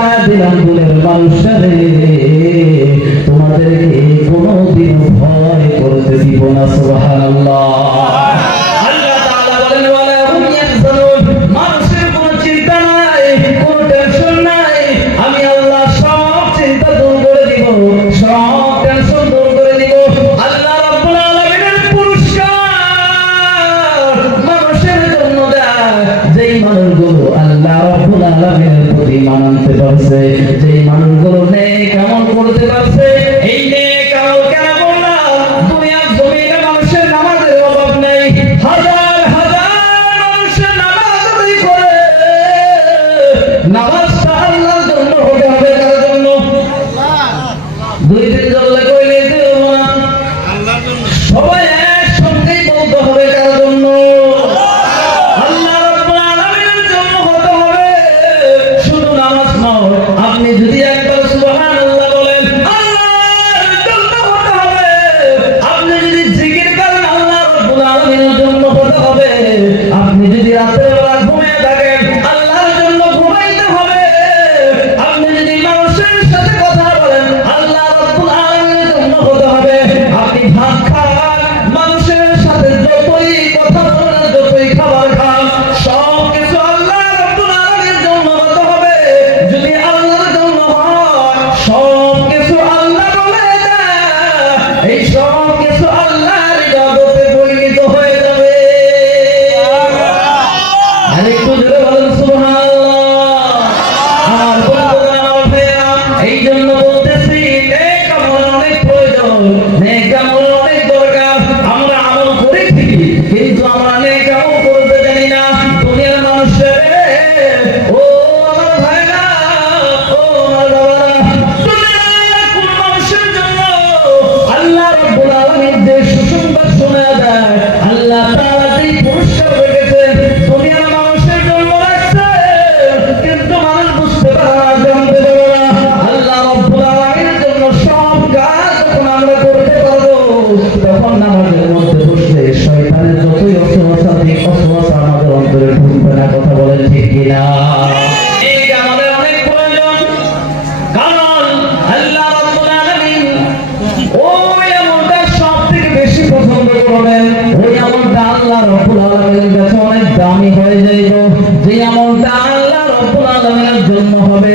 জানায় দিলাম দুনিয়ার মানুষেরা, তোমাদেরকে কোনোদিন ভয় করতে দিব না। সুবহানাল্লাহ। আল্লাহ তাআলা বলেন ওয়ালা হুম ইয়াহজানুন, মানুষের কোনো চিন্তা নাই, কোনো টেনশন নাই, আমি আল্লাহ সব চিন্তা দূর করে দিব, সব টেনশন দূর করে দিব। আল্লাহ রাব্বুল আলামিনের পুরস্কার মানুষের জন্য দেয় যেই মানুষগুলো আল্লাহ রাব্বুল আলামিনের প্রতি ঈমান আনতে পারছে, যেই মানুষগুলো নেক আমল করতে পারছে। এই নেক আমল কেন বললাম? দুনিয়ার জমিনে মানুষের নামাজের অভাব নেই, হাজার হাজার মানুষের নামাজ আদায় করে, নামাজটা আল্লাহর জন্য হতে হবে। কার জন্য? দুই দিন চললে কইলে দেব না, আল্লাহর জন্য। সবাই একসঙ্গেই বলতে হবে কার জন্য? আল্লাহ রাব্বুল আলামিনের জন্য হতে হবে। শুধু নামাজ নয়, আপনি যদি একবার সুবহানাল্লাহ বলেন আল্লাহর জন্য হতে হবে। আপনি যদি জিকির করেন আল্লাহ রাব্বুল আলামিনের জন্য হতে হবে। আপনি যদি রাতের বেলা ঘুমিয়ে থাকেন আল্লাহর জন্য ঘুমাইতে হবে। আপনি যদি মানুষের সাথে কথা বলেন আল্লাহ রাব্বুল আলামিনের জন্য হতে হবে। আপনি ভাত খান, মানুষের সাথে যতই কথা বলেন, যতই খাবার খান, সব কিছু আল্লাহ রাব্বুল আলামিনের জন্য হতে হবে। যদি আল্লাহর জন্য হয়, সব কিছু আল্লাহ বলে দেয়, এই সব কিছু আল্লাহর ইবাদতে পরিণত হয়ে যাবে। আরেকটু জোরে বলেন সুবহানাল্লাহ। আমার বন্ধুরা, আমার ভাইরা, এই জন্য বলতেছি নেক আমল অনেক প্রয়োজন, নেক আমল অনেক দরকার। আমরা আমল করে ঠিকই, কিন্তু আমরা নেক আমল করতে জানি না। দুনিয়ার মানুষের ও আমার ভাইরা, ও আমার বাবারা, দুনিয়ার কোন মানুষের জন্য আল্লাহ রাব্বুল আলামিন যে সুসংবাদ শোনায় দেয়, আল্লাহ তাআলা যেই পুরস্কার রেখেছেন দুনিয়ার মানুষের জন্য রাখছে, কিন্তু মানুষ বুঝতে পারে না, জানতে পারে না। আল্লাহ রাব্বুল আলামিনের জন্য সব কাজ যখন আমরা করতে পারবো, তখন আমাদের মধ্যে বসলে শয়তানের যতই অসুবিধা আমাদের অন্তরে ঢুকবে না। কথা বলেন ঠিক কিনা? এই আমাদের অনেক প্রয়োজন, কারণ আল্লাহ রাব্বুল আলামিন ওই আমলটা সবথেকে বেশি পছন্দ করবেন। ওই আমলটা আল্লাহ রাব্বুল আলামিনের কাছে অনেক দামি হয়ে যাইব, যে আমলটা আল্লাহ রাব্বুল আলামিনের জন্য হবে।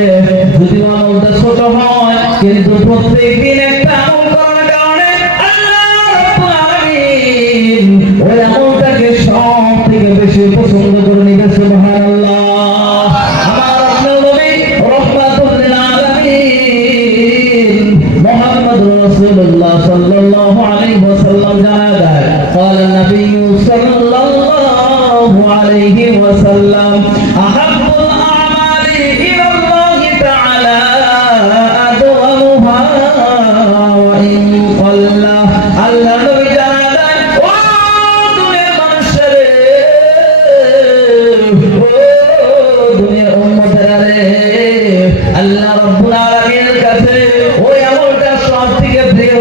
যদি আমলটা ছোট হয়, কিন্তু প্রত্যেকদিন একটা আমল করার কারণে আল্লাহ রাব্বুল আলামিন ওই আমলটাকে সবথেকে বেশি পছন্দ করে নিবে। সুবহানাল্লাহ। আমার আপনার নবী রাহমাতুল লিল আলামিন মুহাম্মদুর রাসূলুল্লাহ সাল্লাল্লাহু আলাইহি ওয়াসাল্লাম জানায় দেয়, قال النبي صلى الله عليه وسلم أحب الأعمال إلى الله تعالى أدومها وإن قل। আল্লাহ নবী জানায় দেয়, ও দুনিয়ার মানুষেরা, ও দুনিয়ার উম্মতেরা রে, আল্লাহ রাব্বুল আলামিনের কাছে ওই আমলটা সবথেকে প্রিয়।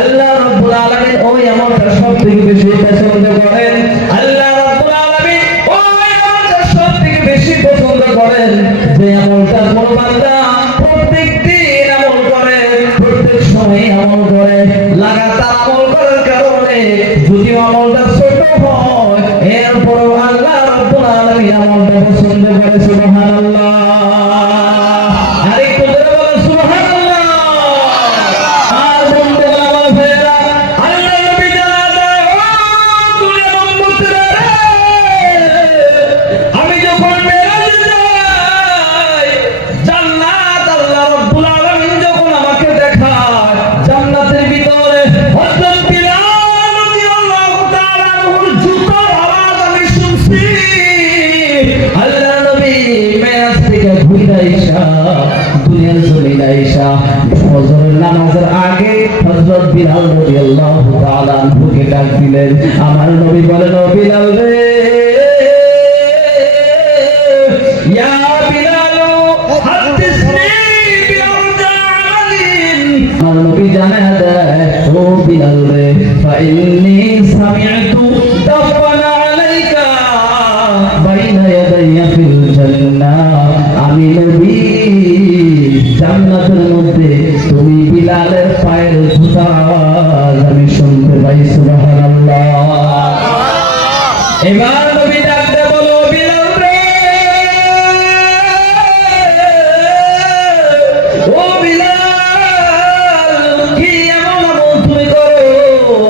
আল্লাহ রাব্বুল আলামিন ওই আমলটা সবথেকে বেশি পছন্দ করেন। আল্লাহ রাব্বুল আলামিন ওই আমলটা সবথেকে বেশি পছন্দ করেন যে আমলটা কোন বান্দা প্রত্যেকদিন আমল করে, প্রত্যেক সময় আমল করে, লাগাতার আমল করার কারণে যদি আমলটা ছোট হয়, এরপরও আল্লাহ রাব্বুল আলামিন আমলটা পছন্দ করে। সুবহানাল্লাহ। আরেকটু জোরে বলেন সুবহানাল্লাহ। আর বন্ধুরা, আমার ভাইরা, আল্লাহ নবী জানায় দেয়, ও দুনিয়ার উম্মতেরা রে, আমি যখন মেরাজে যাই, জান্নাত আল্লাহ রাব্বুল আলামিন যখন আমাকে দেখায়, জান্নাতের ভিতরে হযরত বিলাল রাদিয়াল্লাহু তাআলা আনহুর জুতার আওয়াজ আমি শুনছি। আল্লাহ নবী মেরাজ থেকে ঘুরে আইসা দুনিয়ার জমিনে আইসা ফজরের নামাজের আগে হযরত বিলাল রাদিয়াল্লাহু তাআলা আনহুকে ডাক দিলেন। আমার নবী বলেন, ও বিলাল রে, ইয়া বিলাল হাদিসনি বিআরজা আমালিন। আমার নবী জানায় দেয়, ও বিলাল রে, ফাইন্নী সামি'তু দাফানা আলাইকা বাইনা ইয়াদাইয়া ফিল জান্নাহ। আমি নবী সুবহানাল্লাহ। এবার নবী ডাকতে বলো বিলাল রে, ও বিলাল, কি এমন আমল তুমি করো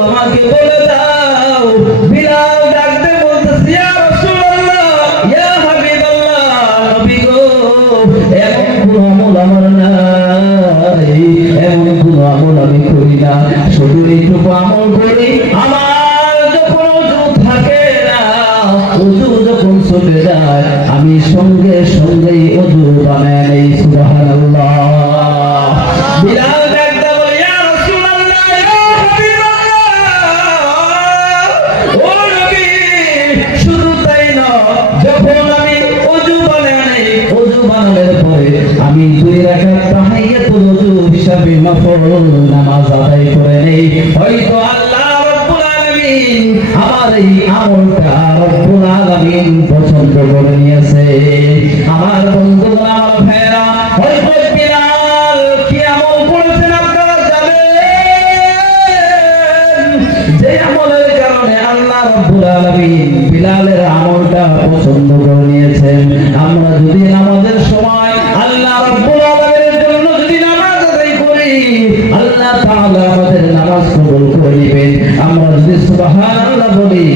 আমাকে বলে দাও। বিলাল ডাকতে বলতেছে, ইয়া রাসূলুল্লাহ, ইয়া হাবিবাল্লাহ, নবী গো, এমন কোন আমল আমার নাই, এমন কোন আমল আমি করি না, শুধু এইটুকু আমল করি, আমার যখন ওযু থাকে না, ওযু যখন চলে যায় আমি সঙ্গে সঙ্গেই ওযু বানাই নেই। সুবহানাল্লাহ। বিলাল ডাকতে বলে, ইয়া রাসূলুল্লাহ, ইয়া হাবিবাল্লাহ, ও নবী, শুধু তাই না, যখন আমি ওযু বানাই নেই, ওযু বানানোর পরে আমি 2 রাকাত তাহিয়াতুল ওযু হিসাবে নফল নামাজ আদায় করে নেই, হয়তো আল্লাহ রাব্বুল আলামিন আমার এই আমলটা রব্বুল আলামিন পছন্দ করে নিয়েছে। আমার বন্ধুরা, আমার ভাইরা, হযরত বিলাল কি আমল করেছেন আপনারা জানেন? যে আমলের কারণে আল্লাহ রাব্বুল আলামিন বিলালের আমলটা পছন্দ করে নিয়েছেন। আমরা যদি নামাজের সময় আল্লাহ রাব্বুল আলামিনের জন্য যদি নামাজ আদায় করি, আল্লাহ তাআলা আমাদের নামাজ কবুল করে নেবেন। আমরা যদি সুবহানাল্লাহ বলি,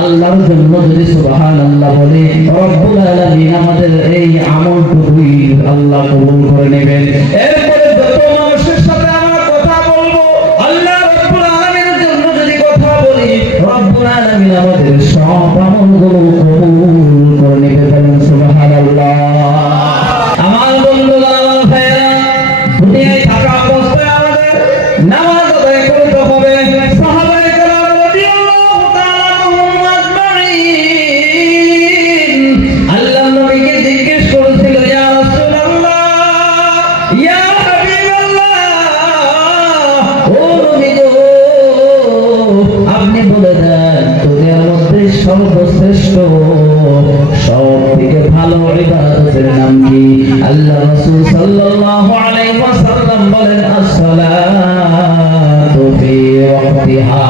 আল্লাহর জন্য যদি সুবহানাল্লাহ বলি, রব্বুল আলামিন আমাদের এই আমলটুকুই আল্লাহ কবুল করে নেবেন। এরপরে যত মানুষের সাথে আমরা কথা বলবো, আল্লাহ রব্বুল আলামিনের জন্য যদি কথা বলি, রব্বুল আলামিন আমাদের সব আমলগুলো কবুল করে নেবেন। সুবহানাল্লাহ। আমার বন্ধুরা, আমার ভাইরা, দুনিয়ায় থাকা অবস্থায় আমাদের নামাজ আদায় করতে হবে। সাহাবায়ে কেরাম রাদিয়াল্লাহু তাআলা আনহুম আজমাইন আল্লাহর নবীকে জিজ্ঞেস করেছিল, ইয়া রাসূলুল্লাহ, ইয়া হাবিবাল্লাহ, ও নবী গো, আপনি বলে দেন দুনিয়ার মধ্যে সর্বশ্রেষ্ঠ সবথেকে ভালো ইবাদতের নাম কি? আল্লাহ রাসূল সাল্লাল্লাহু আলাইহি ওয়াসাল্লাম বলেন, আসসালাতু ফি ওয়াক্তিহা,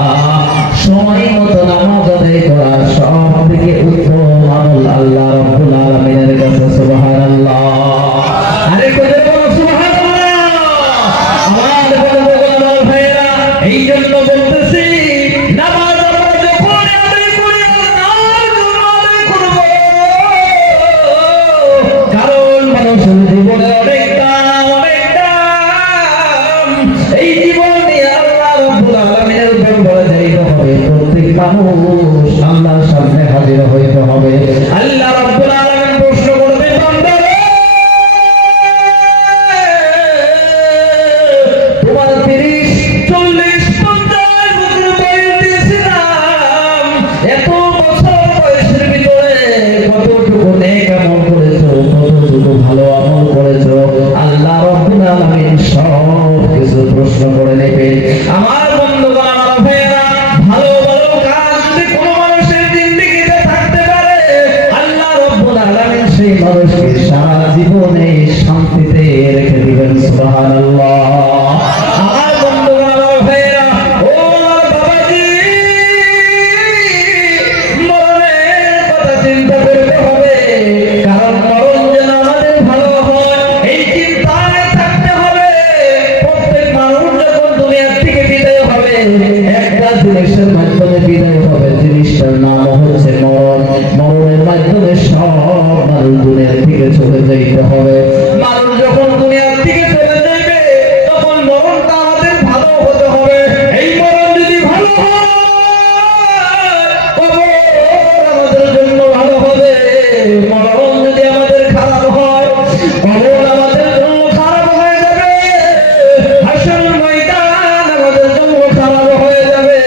সময় মতো নামাজ আদায় করা সবথেকে উত্তম আমল আল্লাহ রাব্বুল আলামিনের কাছে। সুবহানাল্লাহ। আরে কোথায় বলো সুবহানাল্লাহ। আমার বন্ধুগণ, আমার ভাইরা, এই জন্য বলতেছি, নামাজ আমরা যখন আদায় করি, আল্লাহর জন্য আদায় করব। কারণ মানুষের জীবনে অনেক দাম, অনেক দাম। এই জীবন নিয়ে আল্লাহ রাব্বুল আলামিনের দরবারে যাইতে হবে। প্রত্যেক মানুষ আল্লাহর সামনে হাজির হইতে হবে। আল্লাহ রাব্বুল আলামিন প্রশ্ন করবে, বান্দা রে, তোমার 30, 40, 50 বছর বয়স দিয়েছিলাম, এত বছর বয়সের ভিতরে কতটুকু নেক আমল করেছো, কতটুকু ভালো আমল করেছো, আল্লাহ রাব্বুল আলামিন সব কিছু প্রশ্ন করে নেবে। আমার বন্ধুগণ, আমার ভাইয়েরা, ভালো ভালো কাজ যদি কোনো মানুষের জিন্দেগিতে থাকতে পারে, আল্লাহ রাব্বুল আলামিন সেই মানুষকে সারা জীবনে শান্তিতে রেখে দিবেন। সুবহানাল্লাহ। আমার বন্ধুগণ, আমার ভাইয়েরা, ও আমার বাবাজি, মরণের কথা চিন্তা করতে হবে। কারণ মরণ যেন আমাদের ভালো হয়, এই চিন্তায় থাকতে হবে। প্রত্যেক মানুষ যখন দুনিয়া থেকে বিদায় হবে, একটা জিনিসের মাধ্যমে বিদায় হবে, জিনিসটার নাম হচ্ছে মরণ। মরণের মাধ্যমে সব মানুষ দুনিয়া থেকে চলে যাইতে হবে। মানুষ যখন দুনিয়া থেকে চলে যাবে, তখন মরণটা আমাদের ভালো হতে হবে। এই মরণ যদি ভালো হয়, কবর আমাদের জন্য ভালো হবে। মরণ যদি আমাদের খারাপ হয়, কবর আমাদের জন্য খারাপ হয়ে যাবে। হাসরের ময়দান আমাদের জন্য খারাপ হয়ে যাবে।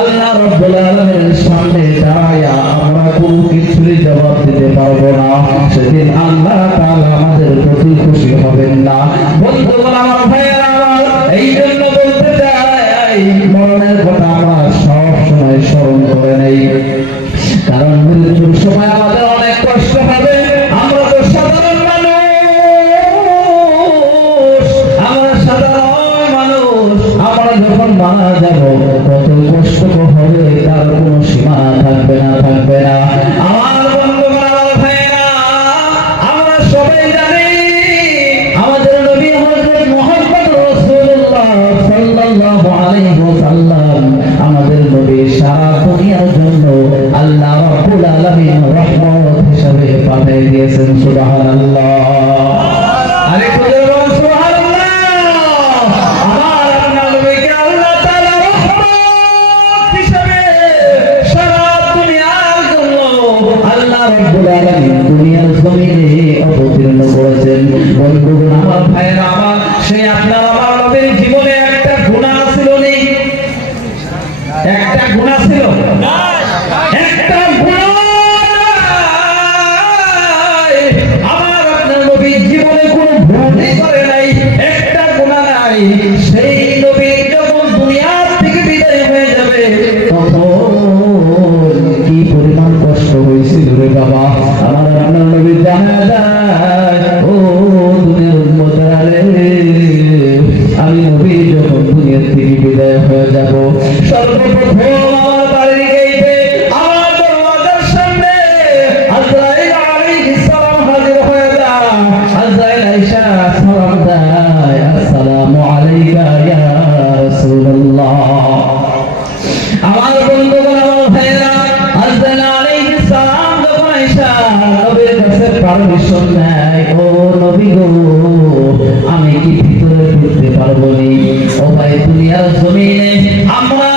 আল্লাহ রাব্বুল আলামিনের সামনে দাঁড়ায়া আমরা কোনো কিছুরই জবাব দিতে পারবো না। সেদিন আল্লাহ তাআলা আমাদের প্রতি খুশি হবেন না। বন্ধুগণ, আমার ভাইয়েরা, আমার এই জন্য বলতে চাই, মরণের কথা আমরা সব সময় স্মরণ করে নেই। কারণ মৃত্যুর সময় আমাদের অনেক কষ্ট হবে। আমরা তো সাধারণ মানুষ, আমরা সাধারণ মানুষ। আমরা যখন মারা যাব, কত কষ্ট হবে তার কোনো সীমানা থাকবে না, থাকবে না। আমার বন্ধুগণ, আমার ভাইয়েরা, আমরা সবাই জানি আমাদের নবী হযরত মুহাম্মদ রাসূলুল্লাহ সাল্লাল্লাহু আলাইহি ওয়াসাল্লাম আমাদের নবী সারা দুনিয়ার জন্য আল্লাহ রাব্বুল আলামিন রহমত হিসেবে পাঠিয়ে দিয়েছেন। সুবহানাল্লাহ। আরে বলুন সুবহানাল্লাহ। আমার আপনার নবীকে আল্লাহ তাআলা রহমত হিসেবে সারা দুনিয়ার জন্য আল্লাহ রাব্বুল আলামিন দুনিয়ার জমিনে অবতীর্ণ করেছেন। বন্ধুগণ, আমার ভাইয়েরা, আমার সেই আপনার আমার নবীর জীবনে একটা গুনাহ ছিল নেই? একটা গুনাহ ছিল না? একটা গুনাহ নাই। আমার আপনার নবীর জীবনে কোনো ভুলই করে নাই, একটা গুনাহ নাই। সেই নবী যখন দুনিয়া থেকে বিদায় হয়ে যাবে তখন কি পরিমাণ কষ্ট হয়েছিল রে বাবা। আমার আপনার নবী জানা যায়, ও দুনিয়ার উম্মতেরা রে, আমি নবী যখন দুনিয়া থেকে বিদায় হয়ে যাব সর্বপ্রথম আমার বাড়ির গেটে আমার দরওয়াজার সামনে আজরাইল আলাইহিস সালাম হাজির হয়ে যায়। আজরাইল আয়েশা সালাম দেয়, আসসালামু আলাইকা ইয়া রাসূলুল্লাহ। আমার বন্ধুগণ, আমার ভাইয়েরা, আজরাইল আলাইহিস সালাম যখন আয়েশা নবীর কাছে পারমিশন নেয়, ও নবী গো, আমি কি ভিতরে ঢুকতে পারবো নি? ও ভাই, দুনিয়ার জমিনে আমরা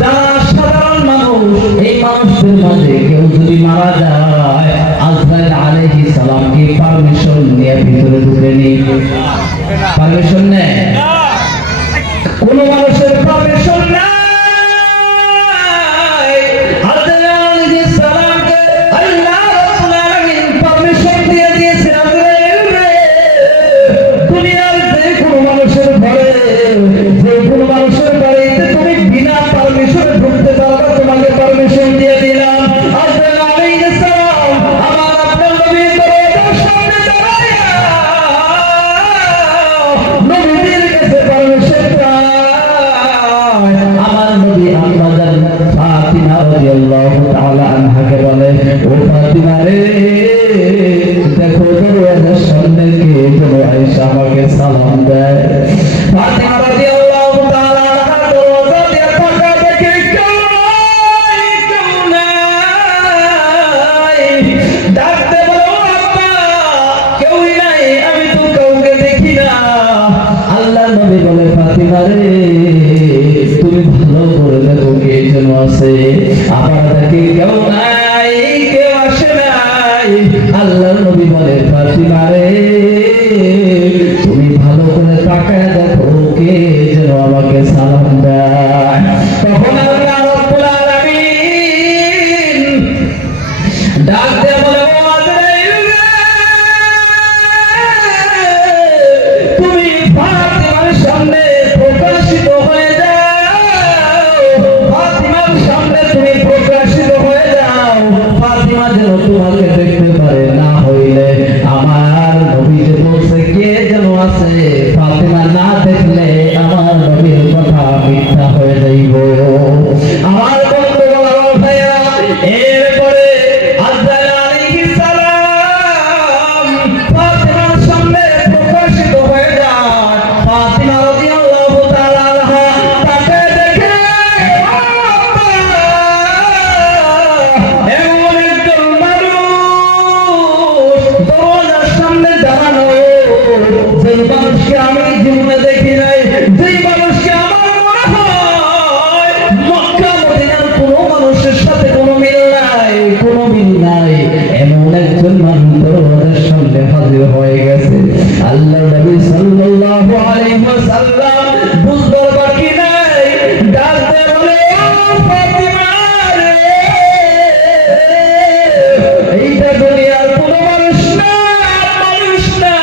যারা সাধারণ মানুষ, এই মানুষদের মাঝে কেউ যদি মারা যায়, আজরাইল আলাইহিস সালাম কি পারমিশন নিয়ে ভিতরে ঢুকে নি? পারমিশন নেয়? কোন মানুষের পারমিশন নাই। আজরাইল আলাইহিস সালামকে আল্লাহ রাব্বুল আলামিন পারমিশন দিয়ে দিয়েছে, আজরাইল রে, দুনিয়ার যে কোনো মানুষের ঘরে, যে কোনো মানুষের বাড়িতে তুমি বিনা পারমিশনে ঢুকতে পারবে, তোমাকে পারমিশন দিয়ে দিলাম। আজরাইল আলাইহিস সালাম আমার আপনার নবীর দরজার সামনে দাঁড়ায়া নবীর কাছে পারমিশন চায়। আমার নবী আম্মাজান ফাতিমা রাদিয়াল্লাহু তাআলা আনহাকে বলে, ও ফাতিমা রে, দেখো দরজার সামনে কে যেন আয়েশা আমাকে সালাম দেয়। ফাতিমা রাদিয়াল্লাহু তাআলা আনহা দরজা দিয়ে তাকা দেখে কেউ নাই, কেউ নাই। ডাকতে বলে, ও আব্বা, কেউই নাই, আমি তো কাউকে দেখি না। আল্লাহর নবী বলে, ফাতিমা রে, তুমি ভালো করে দেখো কে যেন আছে। আবার দেখি কেউ নাই, কেউ আসে নাই। আল্লাহর নবী বলে, ফাতিমা রে, তুমি ভালো করে তাকায় দেখো কে যেন আমাকে সালাম দেয়। তখন আল্লাহ রাব্বুল আলামিন ডাক দিয়ে বলে, ও আজরাইল রে, তুমি ফাতিমার সামনে প্রকাশিত হয়ে যাও, ফাতিমার সামনে তুমি প্রকাশিত হয়ে যাও। ফাতিমা যেন তোমাকে দেখতে পারে, না হইলে আমার নবী যে বলছে কে যেন আছে, ফাতিমা না দেখলে আমার নবীর কথা মিথ্যা হয়ে যাইব। আমার বন্ধুগণ, আমার ভাইয়েরা, এরপরে আজরাইল আলাইহিস সালাম ফাতিমার সামনে প্রকাশিত হয়ে যায়। ফাতিমা রাদিয়াল্লাহু তাআলা আনহা তাকে দেখে, এমন একজন মানুষ দরজার সামনে দাঁড়ানো, যেই মানুষকে আমি জীবনে দেখি নাই, যেই মানুষকে আমার মনে হয় মক্কা মদিনার কোনো মানুষের সাথে কোনো মিল নাই, কোনো মিল নাই, এমন একজন মানুষ দরজার সামনে হাজির হয়ে গেছে। আল্লাহর নবী সাল্লাল্লাহু আলাইহি ওয়াসাল্লাম বুঝবার বাকি নাই, ডাক দিয়ে বলে, ও ফাতিমা রে, এইটা দুনিয়ার কোনো মানুষ না, মানুষ না,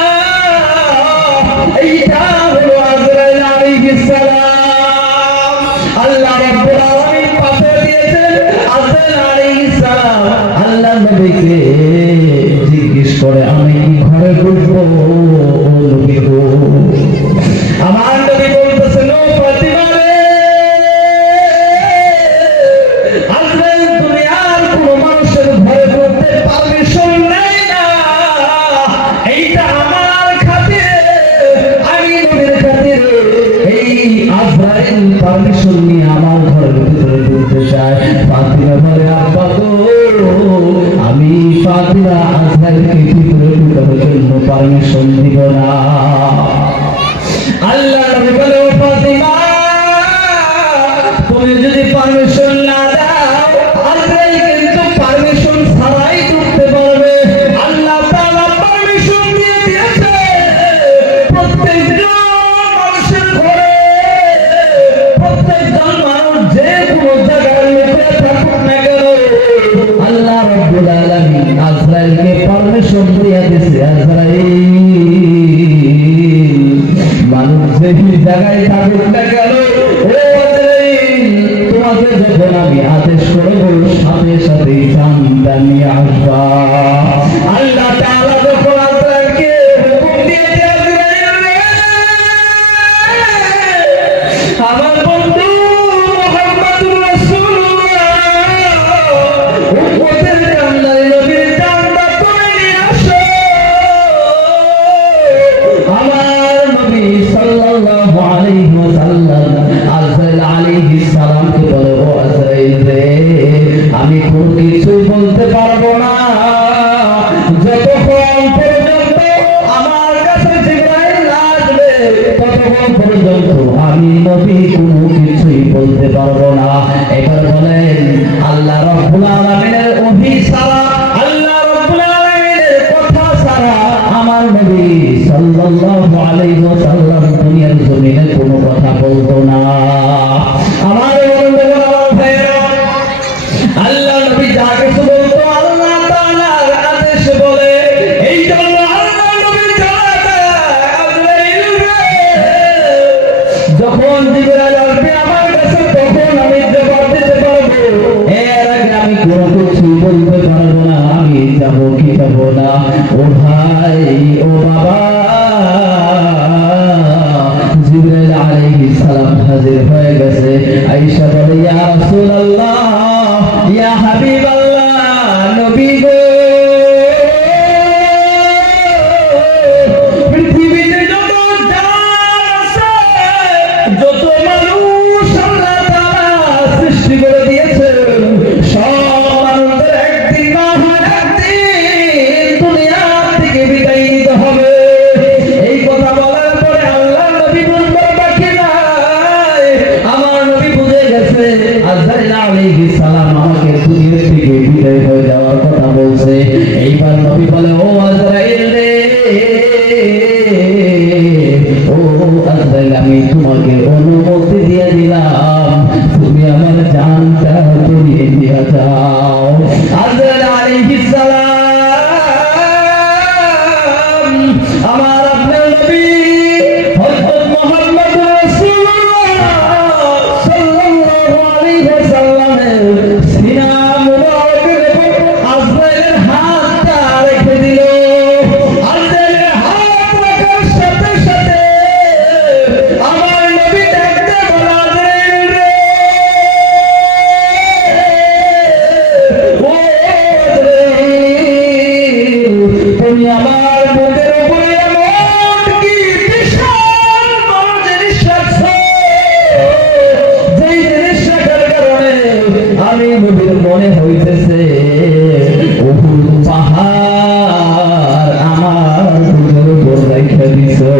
এইটা হলো আজরাইল আলাইহিস সালাম। আল্লাহ রাব্বুল আলামিন পাঠিয়ে দিয়েছেন আজরাইল আলাইহিস সালাম। আল্লাহ নবীকে জিজ্ঞেস করে, আমি কি ঘরে ঢুকবো? বলে আব্বা গো আমি ফাতিমা আজরাইলকে ভিতরে ঢোকানোর জন্য পারমিশন দিব না। আল্লাহ নবী বলে ও ফাতিমা তুমি যদি পারমিশন না দাও আজরাইল কিন্তু পারমিশন ছাড়াই ঢুকতে পারবে। আল্লাহ তাআলা পারমিশন দিয়ে দিয়েছে প্রত্যেকজন মানুষের ঘরে, প্রত্যেকজন মানুষ যে কোনো জায়গায় লুকিয়ে থাকুক না কেন আল্লাহ রাব্বুল আলামিন আজরাইলকে পারমিশন দিয়ে দিয়েছে আজরাইল মানুষ যেই জায়গায় থাকুক না কেন তোমাকে যখন আমি আদেশ করব সাথে সাথে জানটা নিয়ে আসবা। আল্লাহ তাআলা যখন আজরাইলকে হুকুম দিয়ে আমার বন্ধু মুহাম্মদুর রাসূলুল্লাহ উম্মতের কান্দারে নবীর জানটা তুলে নিয়ে আসো। আমার নবী সাল্লাল্লাহু আলাইহি ওয়াসাল্লাম আজরাইল আলাইহিস সালামকে বলে ও আজরাইল রে আমি কোনো কিছুই বলতে পারবো না যতক্ষণ পর্যন্ত আমার কাছে জিবরাইল আসবে ততক্ষণ পর্যন্ত আমি নবী কোনো কিছুই বলতে পারবো না। এবার বলেন আল্লাহ রাব্বুল আলামিনের ওহী ছাড়া আল্লাহ রাব্বুল আলামিনের কথা ছাড়া আমার নবী সাল্লাল্লাহু আলাইহি ওয়াসাল্লাম দুনিয়ার জমিনে কোনো কথা বলতো না। আমার বন্ধুগণ আমার ভাইরা আল্লাহ নবী যা কিছু বলতো আল্লাহ তাআলার আদেশ বলে এই জন্য আল্লাহ নবী যখন জিবরাইল আসবে আমার কাছে তখন আমি জবাব দিতে পারবো, এর আগে আমি কোনো কিছু বলতে পারবো না। আমি যাব কি যাব না। ও ভাই ও বাবা জিবরাইল আলাইহিস সালাম হাজির হয়ে গেছে। আয়েশা বলে ইয়া রাসূলুল্লাহ ইয়া হাবিবাল্লাহ নবী গো পৃথিবীতে যত জান আছে যত মানুষ আল্লাহ তাআলা সৃষ্টি করে দিয়েছে সব মানুষদের একদিন না হয় একদিন দুনিয়া থেকে বিদায় নিতে হবে। এই কথা বলার পরে আল্লাহ নবী বলবার বাকি নাই। আমার নবী বুঝে গেছে আজরাইল আলাইহিস সালাম আমাকে দুনিয়া থেকে বিদায় হয়ে যাওয়ার কথা বলছে। এইবার নবী বলে ও আজরাইল রে ও আজরাইল আমি তোমাকে অনুমতি দিয়ে দিলাম তুমি আমার জানটা তুলিয়ে দিয়ে যাও। আজরাইল আলাইহিস সালাম আমার আপনার নবী হযরত মুহাম্মদ রাসূলুল্লাহ সাল্লাল্লাহু আলাইহি ওয়াসাল্লামের সিনা মুবারকের উপর আজরাইলের হাতটা রেখে দিল। আজরাইলের হাত রাখার সাথে সাথে আমার নবী ডাকতে বলে আজরাইল রে ও আজরাইল তুমি আমার বুকের উপরে এমন কি বিশাল বড় জিনিস রাখছো যেই জিনিস রাখার কারণে আমি নবীর মনে হইতেছে উহুদ পাহাড় আমার বুকের উপর রেখে দিছো।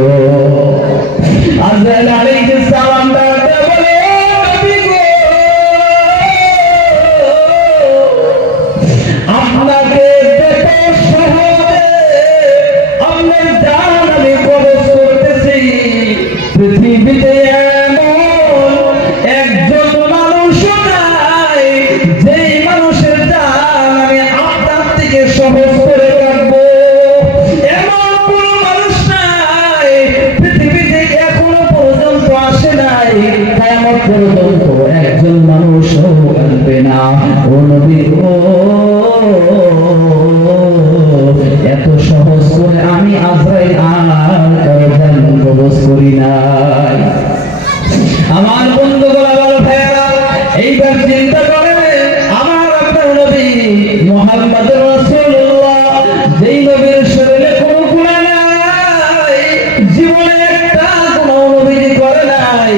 আজরাইল আলাইহিস সালাম ডাকতে বলে ও নবী গো আপনাকে যত সহজে আপনার জান আমি কবজ করতেছি পৃথিবীতে এমন একজন মানুষ নাই যেই মানুষের জান আমি আপনার থেকে সহজ করে রাখবো। এমন কোন মানুষ নাই পৃথিবীতে এখনো পর্যন্ত আসে নাই কিয়ামত পর্যন্ত একজন মানুষও আসবে না। ও নবী ও এত সহজ করে আমি আজরাইল আর কারো জান কবজ করি নাই। আমার বন্ধুগণ আমার ভাইয়েরা এইবার চিন্তা করেন আমার আপনার নবী মুহাম্মদ রাসূলুল্লাহ যেই নবীর শরীরে কোনো গুনাহ নাই জীবনে একটা গুনাহ নবী করে নাই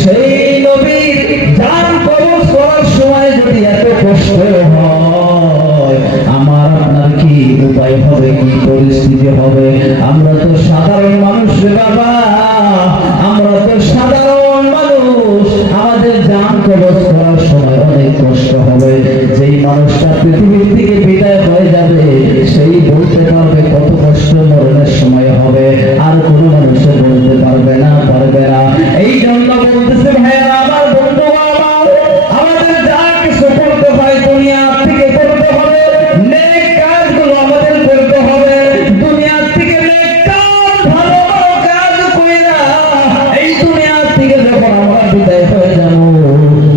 সেই নবীর জান কবজ করার সময় যদি এত কষ্ট হয়, আমার আপনার কি উপায় হবে, কি পরিস্থিতি হবে? আমরা তো সাধারণ মানুষ রে বাবা, আমরা তো সাধারণ মানুষ। আমাদের জান কবজ করার সময় অনেক কষ্ট হবে। যেই মানুষটা পৃথিবীর থেকে বিদায় হয়ে যাবে সেই বলতে পারবে কত কষ্ট মরণের সময় হবে, আর কোনো মানুষে বলতে পারবে না। এই জন্য বলতেছে ভাইয়া আমার, বন্ধু আমার, আমাদের যা কিছু করতে হয় দুনিয়া থেকে করতে হবে, নেক কাজগুলো আমাদের করতে হবে। দুনিয়া থেকে নেক কাজ, ভালো কাজ কইরা এই দুনিয়া থেকে যখন আমরা বিদায় হয়ে যাব,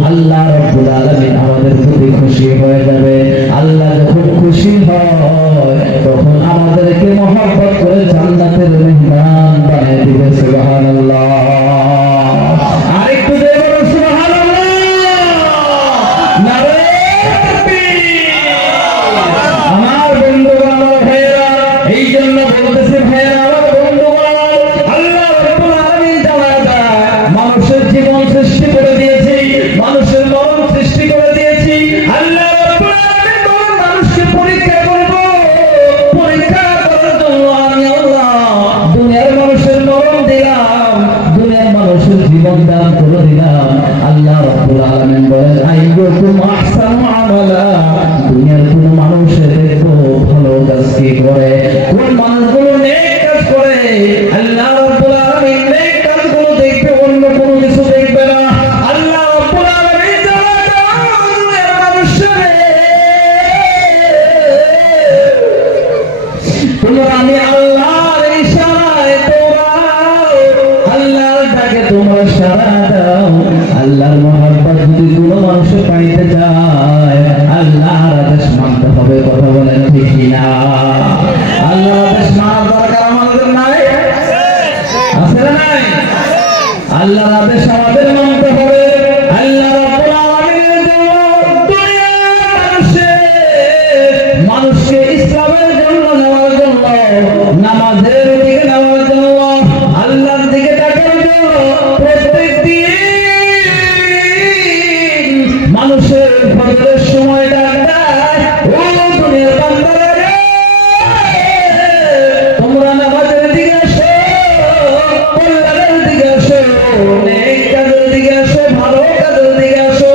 আল্লাহ রাব্বুল আলামিন আমাদের প্রতি খুশি হয়ে যাবে। আল্লাহ যখন খুশি হয় তখন আমাদেরকে মহব্বত করে জান্নাতের মেহমান বানিয়ে দিবে। সুবহানাল্লাহ। আরেকটু জোরে বলুন সুবহানাল্লাহ। নারে তাকবীর। আমার বন্ধুগণ, আমার ভাইয়েরা, এই জন্য বলতেছে ভাইয়েরা, আমার বন্ধুগণ, আল্লাহ রাব্বুল আলামিন তাআলা মানুষের জীবন সৃষ্টি করে দিয়েছে, মানুষের মরণ সৃষ্টি করে দিয়েছি। আল্লাহ রাব্বুল আলামিন বলেন মানুষকে পরীক্ষা করব, পরীক্ষা করার জন্য আমি আল্লাহ দুনিয়ার মানুষের মরণ দিলাম, দুনিয়ার মানুষের জীবন দান করে দিলাম। আল্লাহ রাব্বুল আলামিন বলেন আইয়ুকুম আহসানু আমালা, দুনিয়ার কোন মানুষের দেখো ভালো কাজ কি করে, কোন মানুষগুলো নেক কাজ করে। আল্লাহ রাব্বুল আলামিন নেক কাজগুলো দেখবে, অন্য কোনো কিছু দেখবে না। আল্লাহ রাব্বুল আলামিন দুনিয়ার মানুষের তোমরা আমি আল্লাহর ইশারায় তোমরা আল্লাহর ডাকে তোমরা সাড়া দাও। আল্লাহর মহব্বত যদি কোনো মানুষ পাইতে চায় আল্লাহর আদেশ মানতে হবে। কথা বলেন ঠিক কিনা? আল্লাহর আদেশ মানার দরকার আমাদের নাই? আছে না নাই? আল্লাহর আদেশ আমাদের মানতে হবে। আল্লাহ রাব্বুল আলামিনের জন্য দুনিয়ার মানুষকে ইসলামের জন্য নেওয়ার জন্য, নামাজের দিকে নেওয়ার জন্য, আল্লাহর দিকে ডাকার জন্য প্রত্যেক দিন মানুষের ফজরের সময় ডাক দেয়, ও দুনিয়ার বান্দারা রে, তোমরা নামাজের দিকে আসো, কল্যাণের দিকে আসো, নেক কাজের দিকে আসো, ভালো কাজের দিকে আসো।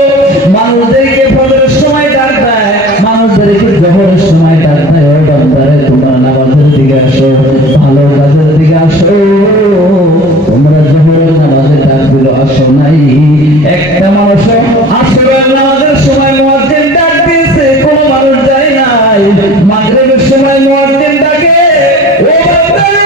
মানুষদেরকে ফজরের সময় ডাক দেয়, মানুষদেরকে জোহরের সময় ডাক দেয়, ও বান্দারে তোমরা নামাজের দিকে আসো, ভালো কাজের দিকে আসো। তোমরা জোহরের নামাজে ডাকগুলো আসো নাই। একটা মানুষ আসরের নামাজের সময় মুয়াজ্জিন ডাক দিয়েছে, কোন মানুষ যায় নাই। মাগরিবের সময় মুয়াজ্জিন ডাকে, ও বান্দারে,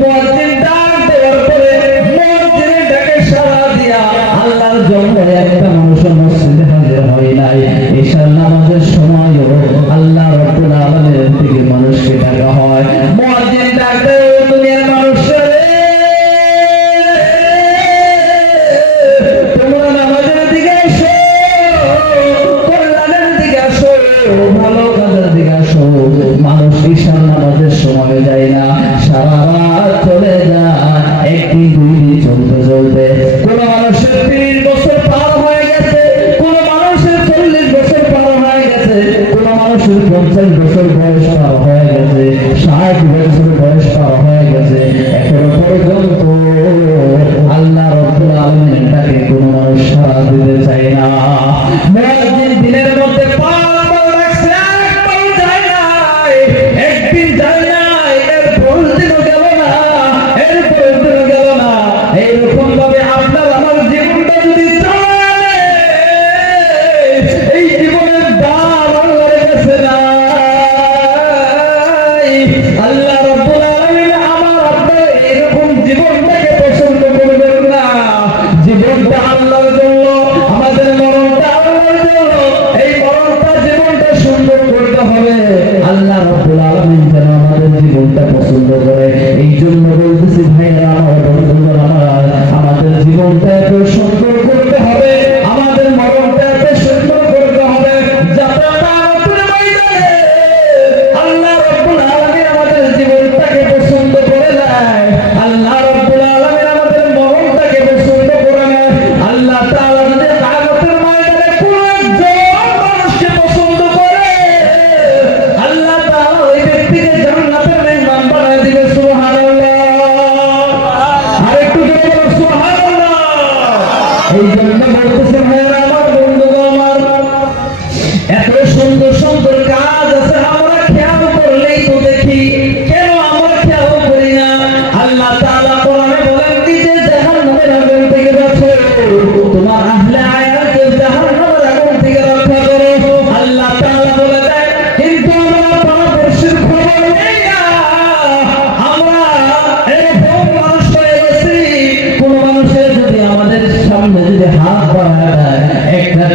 মুয়াজ্জিন ডাক দেওয়ার পরে মুয়াজ্জিনের ডাকে সাড়া দিয়া আল্লাহর জন্য একটা মানুষ মসজিদে হাজির হয় নাই। ঈশার নামাজের সময়ও আল্লাহ রাব্বুল আলামিনের থেকে মানুষকে ডাকা হয়। মুয়াজ্জিন ডাক দেয়, ও দুনিয়ার মানুষের তোমরা নামাজের দিকে আসো, কল্যাণের দিকে আসো, ভালো কাজের দিকে আসো। মানুষ ঈশার নামাজের সময় যায় না, সারা রাত চলে যায়, একদিন দুই দিন চলতে চলতে কোন মানুষের 30 বছর পার হয়ে গেছে, কোন মানুষের 40 বছর পার হয়ে গেছে, কোন মানুষের 50 বছর বয়স পার হয়ে গেছে, 60 বছর বয়স পার হয়ে গেছে, এখনো পর্যন্ত আল্লাহ রাব্বুল আলামিনের ডাকে কোন মানুষ সাড়া দিতে চায় না। মুয়াজ্জিন দিনের মধ্যে 5 বার ডাকছে, একবার যায় নাই, একদিন যায় নাই, এর পরের দিনও গেল না, এর পরের দিনও গেল না। এইরকম ভাবে আপনার আমার জীবনটা যদি চলে, এই জীবনের দাম আল্লাহর কাছে নাই। আল্লাহ রাব্বুল আলামিন আমার আপনার এরকম জীবনটাকে পছন্দ করবেন না। জীবনটা আল্লাহর জন্য, আমাদের মরণটা আল্লাহর জন্য,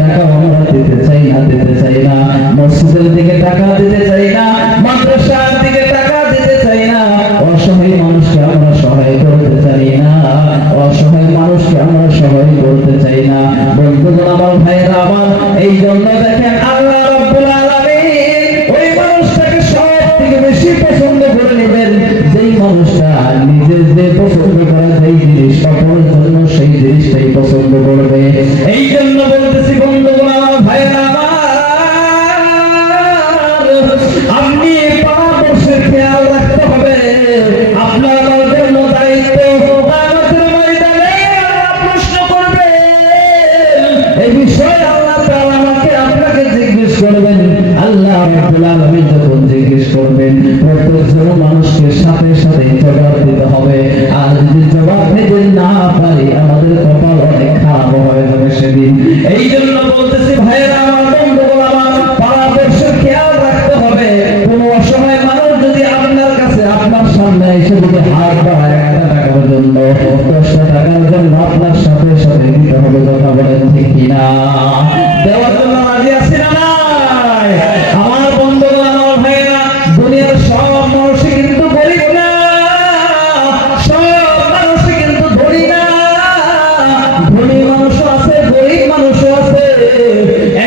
টাকা আমরা দিতে চাই না, মসজিদের দিকে টাকা দিতে চাই না, মাদ্রাসার দিকে টাকা দিতে চাই না, অসহায় মানুষকে আমরা সহায় করতে চাই না, অসহায় মানুষকে আমরা সহায় করতে চাই না। বন্ধুগণ আমার, ভাইরা আমার, এই জন্য দেখেন আল্লাহ রাব্বুল আলামিন ওই মানুষটাকে সবথেকে বেশি পছন্দ করে নেবেন যেই মানুষটা নিজে যে পছন্দ করে যেই জিনিস অপরের জন্য সেই জিনিসটাই পছন্দ করবে। এই জন্য বলতেছি বন্ধুগণ আমার, ভাইরা আমার, আপনি পরামর্শের খেয়াল রাখতে হবে। আপনার জন্য দায়িত্ব, আমাদের ময়দানে আল্লাহ প্রশ্ন করবে, এই বিষয়ে আল্লাহ তাআলা আমাকে আপনাকে জিজ্ঞেস করবেন। আল্লাহ রাব্বুল আলামিন যখন জিজ্ঞেস করবেন, প্রত্যেকজন মানুষকে সাথে সাথে জবাব দিতে হবে। আর যদি জবাব দিতে না পারি, আমাদের কপাল অনেক খারাপ হয়ে যাবে সেদিন। এই জন্য বলতেছি ভাইরা আমার, বন্ধুগণ আমার, পরামর্শের খেয়াল রাখতে হবে। কোন অসহায় মানুষ যদি আপনার কাছে, আপনার সামনে এসে যদি হাত বাড়ায় 1 টাকার জন্য, 10টা টাকার জন্য আপনার সাথে সাথে দিতে হবে। কথা বলেন ঠিক কিনা? দেওয়ার জন্য রাজি আছি না নাই? আমার বন্ধুগণ আমার, ভাইরা, দুনিয়ার সব মানুষই কিন্তু গরিব না, সব মানুষই কিন্তু ধনী না। ধনী মানুষও আছে, গরিব মানুষও আছে।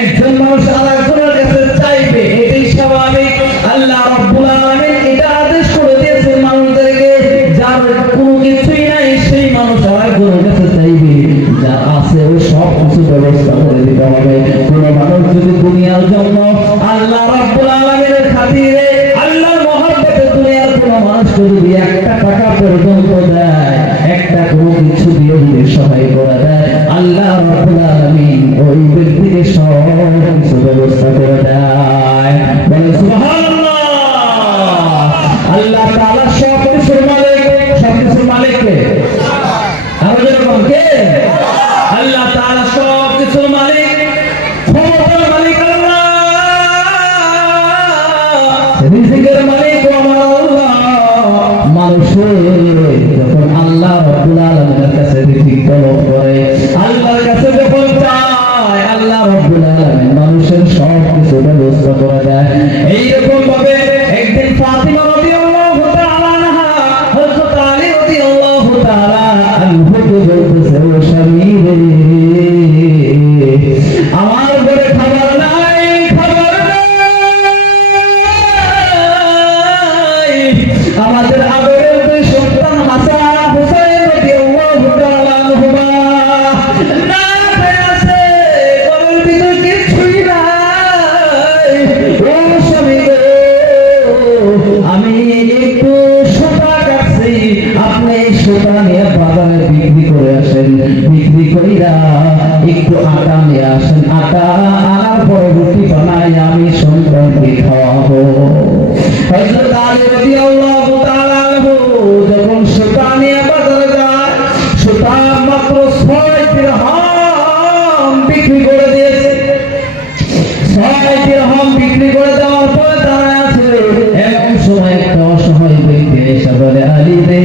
একজন মানুষ আরেকজনের কাছে চাইবে, এটাই স্বাভাবিক। আল্লাহ রাব্বুল আলামিন এটা আদেশ করে দিয়েছে মানুষদেরকে, যার কোনো কিছুই নাই সেই মানুষ আরেকজনের কাছে চাইবে, যার আছে ওই সব কিছু ব্যবস্থা করে দিতে হবে। কোন মানুষ যদি দুনিয়ার জন্য আল্লাহ রাব্বুল আলামিনের খাতিরে, আল্লাহর মহব্বতে দুনিয়ার কোন মানুষকে যদি 1 টাকা পর্যন্ত দেয়, একটা কোনো কিছু দিয়ে যদি সহায় করে দেয়, আল্লাহ রাব্বুল আলামিন ওই ব্যক্তিকে সব কিছু ব্যবস্থা করে দেয়। বলে সুবহানাল্লাহ। আল্লাহ তাআলা সব কিছুর মালিক, সব কিছুর মালিক কে? আরো যেরকম কে? আল্লাহ তাআলা সব কিছুর মালিক, ক্ষমতার মালিক আল্লাহ, রিজিকের মালিক আমার আল্লাহ। মানুষের যখন আল্লাহ রাব্বুল আলামিনের কাছে রিজিক তলব করে, আল্লাহর কাছে যখন চায়, আল্লাহ রাব্বুল আলামিন মানুষের সব কিছু ব্যবস্থা করে দেয়। এইরকম ভাবে একদিন ফাতিমা রাদিয়াল্লাহু তাআলা আনহা, হযরত আলী রাদিয়াল্লাহু তাআলা আনহুকে বলতেছে, ও স্বামী রে, আমার ঘরে খাবার নাই, খাবার নাই। আমাদের আদরের 2 সন্তান হাসান হুসাইন রাদিয়াল্লাহু তাআলা আনহুমা না খেয়ে আছে, ঘরের ভিতর কিছুই নাই। ও স্বামী গো, আমি একটু সুতা কাটছি, আপনি সুতা নিয়ে বাজারে বিক্রি করে আসেন, বিক্রি কইরা একটু আটা নিয়ে আসেন, আটা আনার পরে রুটি বানাই আমি সন্তানকে খাওয়াবো। হযরত আলী রাদিয়াল্লাহু তাআলা আনহু যখন সুতা নিয়ে বাজারে যায়, সুতা মাত্র 6 দিরহাম বিক্রি করে দিয়েছে। 6 দিরহাম বিক্রি করে দেওয়ার পরে দাঁড়ায় আছে। এমন সময় একটা অসহায় ব্যক্তি এসে বলে, আলী রে,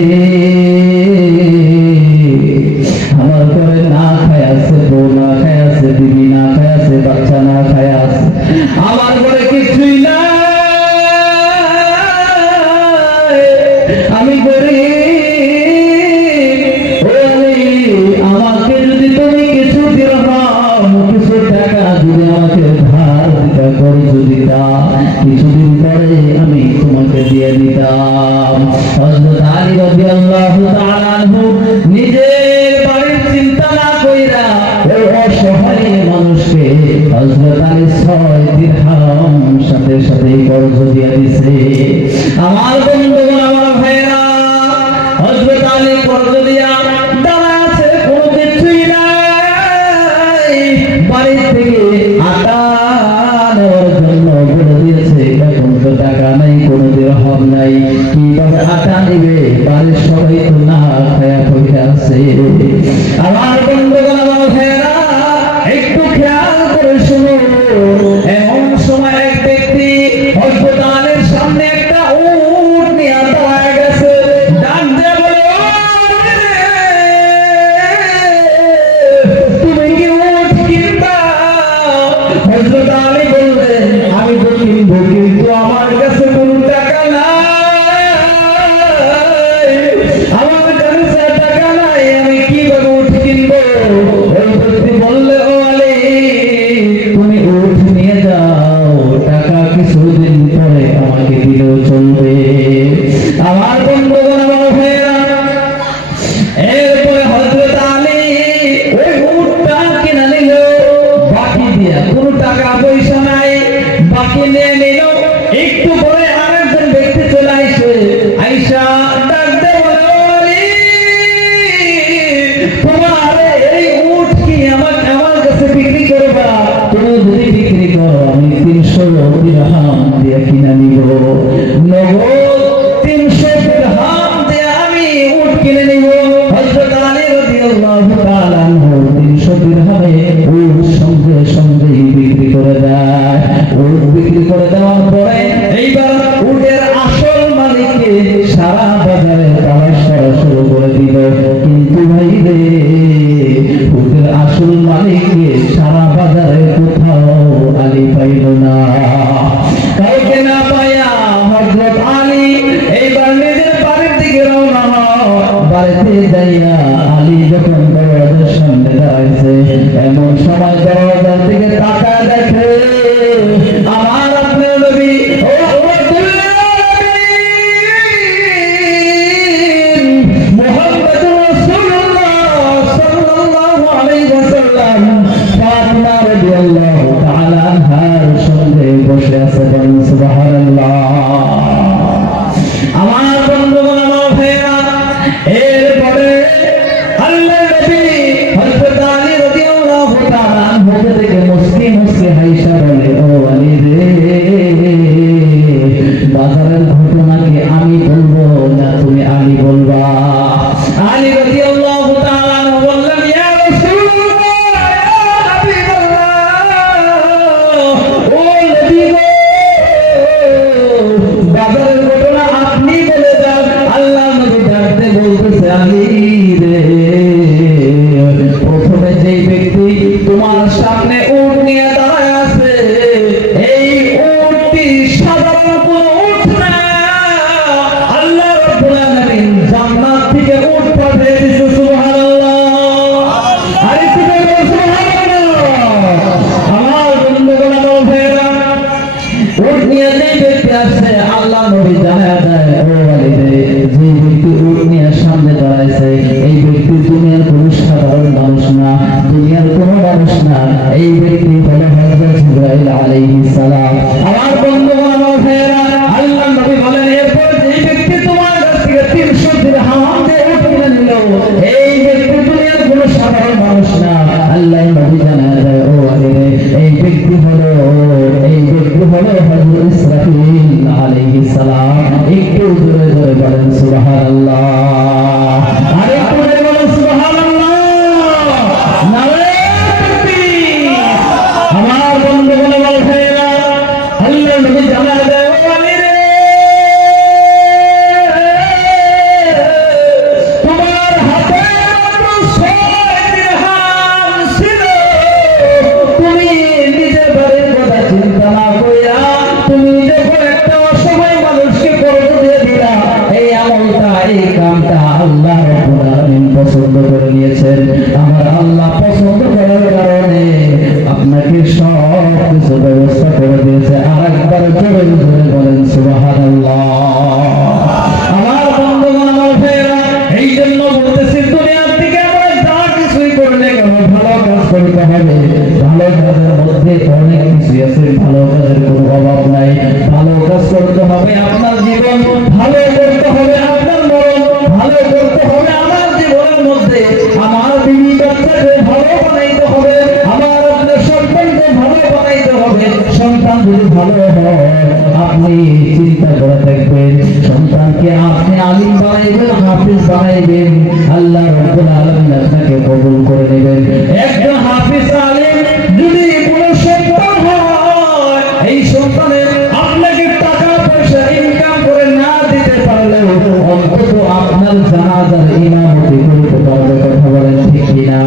আমার ঘরে না খায় আছে, বউ না খায় আছে, বিবি না খায় আছে, বাচ্চা না খায় আছে, আমার ঘরে কিছুই না, আমি গরিব। ও আলী, আমাকে যদি তুমি কিছু দিরহাম, কিছু টাকা যদি আমাকে ধার দিতে, কর্জ দিতা, কিছুদিন পরে আমি তোমাকে দিয়ে দিতাম। হযরত আলী রাদিয়াল্লাহু তাআলা আনহু নিজের বাড়ির চিন্তা না কইরা ওই অসহায় মানুষকে হযরত আলী 6 দিরহাম সাথে সাথে কর্জ দিয়ে দিছে। আমার বন্ধুগণ আমার, ভাইরা, হযরত আলী কর্জ দিয়া দাঁড়া আছে, কোনো কিছুই নাই। বাড়ি থেকে আটা নেওয়ার জন্য বলে দিয়েছে, এখন তো টাকা নাই, কোনো দিরহাম নাই, কিভাবে আটা নিবে? বাড়ির সবাই তো না খায়া পড়ে আছে। আমার বন্ধুগণ আমার, ভাইরা, একটু খেয়াল করে শুনো। এমন সময় এক ব্যক্তি হযরত আলীর সামনে একটা উট নিয়ে দাঁড়ায় গেছে। ডাক দিয়ে বলে, ও আলী রে, টাকা পয়সা নাই, বাকি নিয়ে নিল। একটু পরে আরেকজন ব্যক্তি চলে আসে, আইসা ডাক দে বলে, ও আলী, তোমার এই উট কি আমার কাছে বিক্রি করবা? তুমি যদি বিক্রি করো আমি 300 দিরহাম দিয়ে কিনে নিব। নগদ 300 দিরহাম দিয়ে আমি উট কিনে নিব। হযরত আলী রাদিয়াল্লাহু তাআলা আনহু 300 দিরহামে উট সঙ্গে সঙ্গে বিক্রি করে দেয়। উট বিক্রি করে দেওয়ার পরে এইবার উটের আসল মালিককে সারা বাজারে তালাশ করা শুরু করে দিল। কিন্তু ভাই রে, উটের আসল মালিককে সারা বাজারে কোথাও আলী পাইল না। কাউকে না পাইয়া হযরত আলী এইবার নিজের বাড়ির দিকে রওনা হয়। বাড়িতে যাইয়া আলী যখন দরজার সামনে দাঁড়াইছে, এমন সময় দরজার দিকে তাকায় দেখে আমার আপনার নবী ও মুহাম্মদুর রাসূলুল্লাহ সাল্লাল্লাহু আলাইহি ওয়াসাল্লাম ফাতিমা রাদিয়াল্লাহু তাআলা আনহার সঙ্গে বসে আছে। সুবহানাল্লাহ। আমার বন্ধুগণ, আমার ভাইরা, এরপরে আল্লাহর নবী হযরত আলী রাদিয়াল্লাহু তাআলা আনহু থেকে মুস্কি মুস্কি হাইসা বলে, ও আলী রে, বাজারের ঘটনা কি আমি বলবো না তুমি আলী বলবা? আলী রাদিয়াল্লাহু তাআলা আনহু বললেন, ইয়া রাসূলুল্লাহ, ইয়া হাবিবাল্লাহ, ও নবী গো, বাজারের ঘটনা আপনি বলে যান। আল্লাহ নবী ডাকতে বলতেছে, আলী রে, প্রথমে যেই ব্যক্তি তোমার সামনে উট নিয়ে দাঁড়ায় আছে, এই উটটি সাধারণ কোন উট না। আল্লাহ রাব্বুল আলামিন জান্নাত থেকে উট পাঠিয়ে দিয়েছে। সুবহানাল্লাহ। আরেকটু বলুন সুবহানাল্লাহ। আমার বন্ধুগণ, আমার ভাইরা, উট নিয়ে যেই ব্যক্তি আসছে, আল্লাহ নবী জানায় দেয়, ও আলী রে, যে ব্যক্তি উট নিয়ে সামনে দাঁড়াইছে, এই ব্যক্তি দুনিয়ার কোন সাধারণ মানুষ না, দুনিয়ার কোন মানুষ না। এই ব্যক্তি হলো হযরত জিবরাইল আলাইহিস সালাম। আমার বন্ধুগণ, আমার ভাইরা, আল্লাহ নবী বলেন, এরপর যে ব্যক্তি তোমার কাছ থেকে 300 দিরহাম দিয়ে উট কিনে নিল, এই ব্যক্তি দুনিয়ার কোন সাধারণ মানুষ না। আল্লাহ নবী জানায় দেয়, ও আলী রে, এই ব্যক্তি হলো হযরত ইসরাফিল আলাইহিস সালাম। একটু জোরে জোরে বলেন সুবহানাল্লাহ। আরেকটু জোরে বলেন সুবহানাল্লাহ। নারে তাকবীর। আমার বন্ধুগণ, আমার ভাইরা, আল্লাহ নবী জানায় দেয়, ও আলী রে, তোমার হাতে মাত্র 6 দিরহাম ছিল। তুমি নিজের বাড়ির কথা চিন্তা না কইরা তুমি যখন একটা অসময় মানুষকে কর্ম দিয়ে দিলা, এই আমলটা, এই কামটা আল্লাহ রাব্বুল আলামিন পছন্দ করে নিয়েছেন। আমার আল্লাহ পছন্দ করার কারণে আপনাকে সব কিছু ব্যবস্থা করে দিয়েছে। আরেকবার জোরে জোরে বলেন সুবহানাল্লাহ। আমার বন্ধুগণ, আমার ভাইরা, এই জন্য বলতেছি, দুনিয়ার থেকে আমরা যা কিছুই করলে কেন ভালো কাজ করতে হবে। ভালো কাজের মধ্যে অনেক কিছু আছে, ভালো কাজের কোনো অভাব নাই। ভালো কাজ করতে হবে, আপনার জীবন ভালো করতে হবে, আপনার মরণ ভালো করতে হবে। আমার জীবনের মধ্যে আমার বিবি বাচ্চাকে ভালো বানাইতে হবে, আমার আপনার সন্তানকে ভালো বানাইতে হবে। সন্তান যদি ভালো হয়, আপনি চিন্তা করে দেখবেন, সন্তানকে আপনি আলিম বানাইবেন, হাফিজ বানাইবেন, আল্লাহ রাব্বুল আলামিন আপনাকে কবুল করে নেবেন। একজন হাফিজ আলিম যদি কোনো সন্তান হয়, এই সন্তানের আপনাকে টাকা পয়সা ইনকাম করে না দিতে পারলেও অন্তত আপনার জানাজার ইমামতি করতে পারবে। কথা বলেন ঠিক কিনা?